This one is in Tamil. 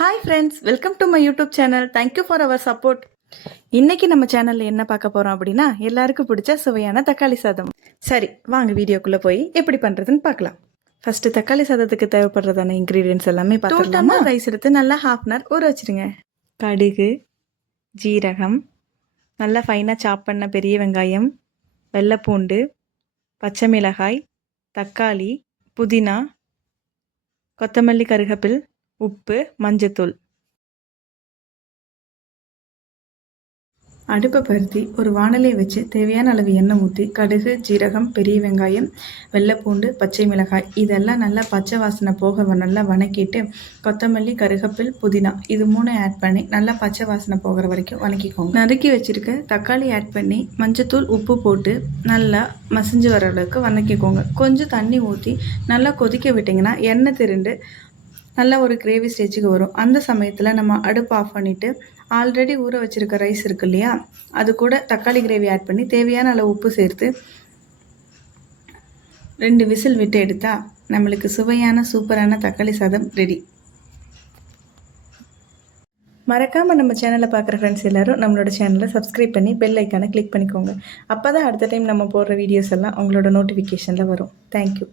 Hi friends, welcome to my YouTube channel. Thank you for our support. இன்னைக்கு நம்ம சேனல்ல என்ன பார்க்க போறோம் அப்படின்னா, எல்லாருக்கும் பிடிச்ச சுவையான தக்காளி சாதம். சரி, வாங்க வீடியோக்குள்ள போய் எப்படி பண்றதுன்னு பார்க்கலாம். ஃபர்ஸ்ட் தக்காளி சாதத்துக்கு தேவைப்படுறதான இன்கிரீடியன்ஸ் எல்லாமே பார்த்துக்கலாமா? ரைஸ் எடுத்து நல்லா ஹாஃப் அன் ஹவர் ஊற வச்சிருங்க. கடுகு, ஜீரகம், நல்லா ஃபைனாக சாப் பண்ண பெரிய வெங்காயம், வெள்ளைப்பூண்டு, பச்சை மிளகாய், தக்காளி, புதினா, கொத்தமல்லி, கருகப்பில், உப்பு, மஞ்சத்தூள். அடுப்பை பருத்தி ஒரு வாணலியை வச்சு தேவையான அளவு எண்ணெய் ஊற்றி கடுகு, ஜீரகம், பெரிய வெங்காயம், வெள்ளைப்பூண்டு, பச்சை மிளகாய் இதெல்லாம் நல்லா பச்சை வாசனை போக நல்லா வணக்கிட்டு கொத்தமல்லி, கருகப்பில், புதினா இது 3 ஆட் பண்ணி நல்லா பச்சை வாசனை போகிற வரைக்கும் வணக்கிக்கோங்க. நறுக்கி வச்சுருக்க தக்காளி ஆட் பண்ணி மஞ்சத்தூள், உப்பு போட்டு நல்லா மசிஞ்சு வர அளவுக்கு வணக்கிக்கோங்க. கொஞ்சம் தண்ணி ஊற்றி நல்லா கொதிக்க விட்டிங்கன்னா எண்ணெய் திரண்டு நல்லா ஒரு கிரேவி ஸ்டேஜுக்கு வரும். அந்த சமயத்தில் நம்ம அடுப்பு ஆஃப் பண்ணிவிட்டு ஆல்ரெடி ஊற வச்சுருக்க ரைஸ் இருக்கு இல்லையா, அது கூட தக்காளி கிரேவி ஆட் பண்ணி தேவையான அளவு உப்பு சேர்த்து 2 விசில் விட்டு எடுத்தால் நம்மளுக்கு சுவையான சூப்பரான தக்காளி சாதம் ரெடி. மறக்காமல் நம்ம சேனலை பார்க்குற ஃப்ரெண்ட்ஸ் எல்லோரும் நம்மளோட சேனலை சப்ஸ்கிரைப் பண்ணி பெல் ஐக்கானை கிளிக் பண்ணிக்கோங்க. அப்போ தான் அடுத்த டைம் நம்ம போடுற வீடியோஸ் எல்லாம் உங்களோட நோட்டிஃபிகேஷனில் வரும். தேங்க்யூ.